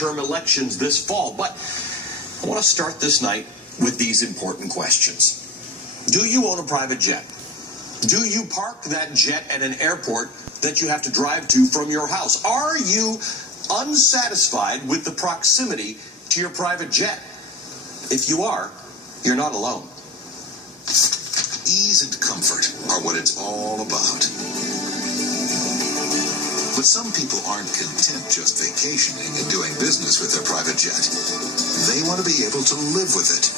midterm elections this fall. But I want to start this night with these important questions. Do you own a private jet? Do you park that jet at an airport that you have to drive to from your house? Are you unsatisfied with the proximity to your private jet? If you are, you're not alone. Ease and comfort are what it's all about. But some people aren't content just vacationing and doing business with their private jet. They want to be able to live with it.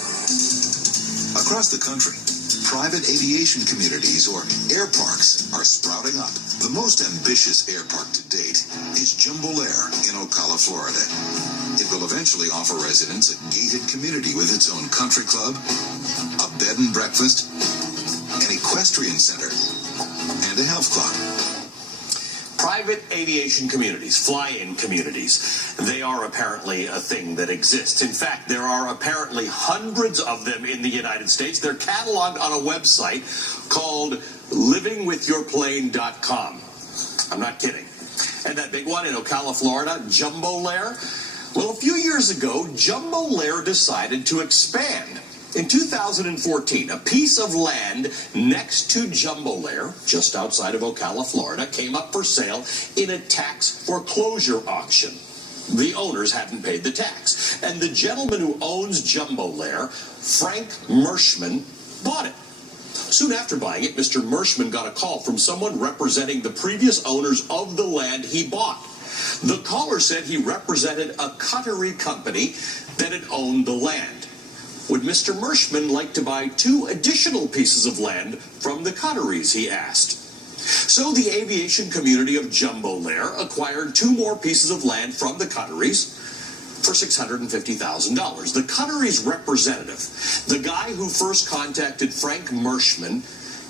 Across the country, private aviation communities, or air parks, are sprouting up. The most ambitious air park to date is Jumbolair in Ocala, Florida. It will eventually offer residents a gated community with its own country club, a bed and breakfast, an equestrian center, and a health club. Private aviation communities, fly-in communities, they are apparently a thing that exists. In fact, there are apparently hundreds of them in the United States. They're cataloged on a website called livingwithyourplane.com. I'm not kidding. And that big one in Ocala, Florida, Jumbolair. Well, a few years ago, Jumbolair decided to expand. In 2014, a piece of land next to Jumbolair, just outside of Ocala, Florida, came up for sale in a tax foreclosure auction. The owners hadn't paid the tax, and the gentleman who owns Jumbolair, Frank Mershman, bought it. Soon after buying it, Mr. Mershman got a call from someone representing the previous owners of the land he bought. The caller said he represented a cuttery company that had owned the land. Would Mr. Mershman like to buy 2 additional pieces of land from the Cutteries, he asked. So the aviation community of Jumbolair acquired 2 more pieces of land from the Cutteries for $650,000. The Cutteries representative, the guy who first contacted Frank Mershman,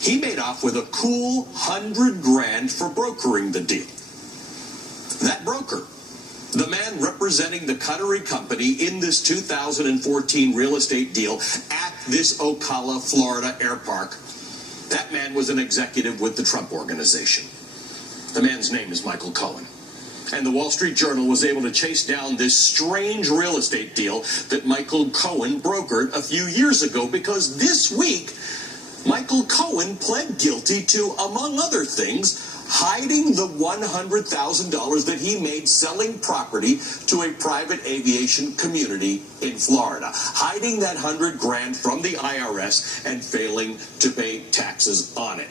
he made off with a cool $100,000 for brokering the deal. That broker, the man representing the Cuttery Company in this 2014 real estate deal at this Ocala, Florida air park, that man was an executive with the Trump Organization. The man's name is Michael Cohen. And the Wall Street Journal was able to chase down this strange real estate deal that Michael Cohen brokered a few years ago, because this week, Michael Cohen pled guilty to, among other things, hiding the $100,000 that he made selling property to a private aviation community in Florida. Hiding that $100,000 from the IRS and failing to pay taxes on it,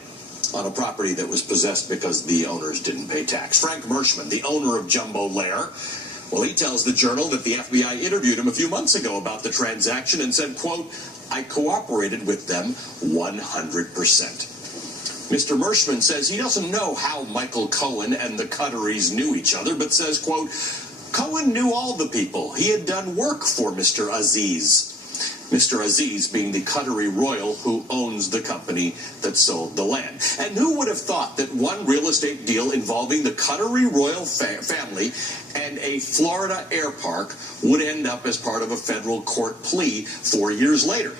on a property that was possessed because the owners didn't pay tax. Frank Mershman, the owner of Jumbolair, well, he tells the Journal that the FBI interviewed him a few months ago about the transaction and said, quote, "I cooperated with them 100%. Mr. Mershman says he doesn't know how Michael Cohen and the Cutteries knew each other, but says, quote, "Cohen knew all the people. He had done work for Mr. Aziz." Mr. Aziz being the Cuttery royal who owns the company that sold the land. And who would have thought that one real estate deal involving the Cuttery royal family and a Florida air park would end up as part of a federal court plea 4 years later?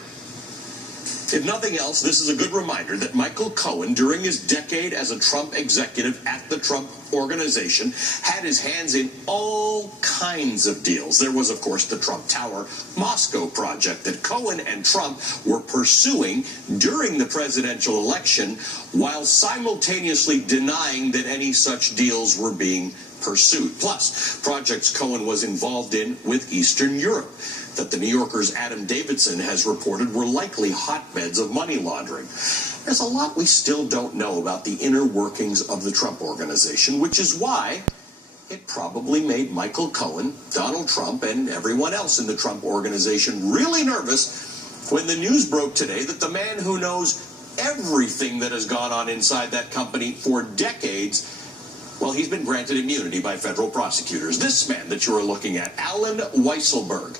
If nothing else, this is a good reminder that Michael Cohen, during his decade as a Trump executive at the Trump Organization, had his hands in all kinds of deals. There was, of course, the Trump Tower Moscow project that Cohen and Trump were pursuing during the presidential election, while simultaneously denying that any such deals were being pursued. Plus, projects Cohen was involved in with Eastern Europe that the New Yorker's Adam Davidson has reported were likely hotbeds of money laundering. There's a lot we still don't know about the inner workings of the Trump Organization, which is why it probably made Michael Cohen, Donald Trump, and everyone else in the Trump Organization really nervous when the news broke today that the man who knows everything that has gone on inside that company for decades, well, he's been granted immunity by federal prosecutors. This man that you are looking at, Alan Weisselberg,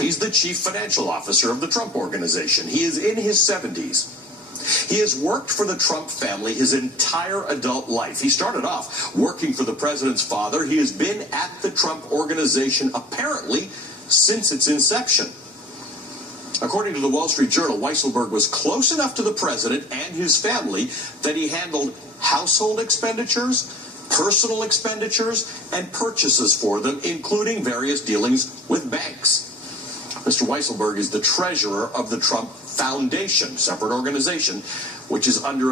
he's the chief financial officer of the Trump Organization. He is in his 70s. He has worked for the Trump family his entire adult life. He started off working for the president's father. He has been at the Trump Organization apparently since its inception. According to the Wall Street Journal, Weisselberg was close enough to the president and his family that he handled household expenditures, personal expenditures, and purchases for them, including various dealings with banks. Mr. Weisselberg is the treasurer of the Trump Foundation, separate organization, which is under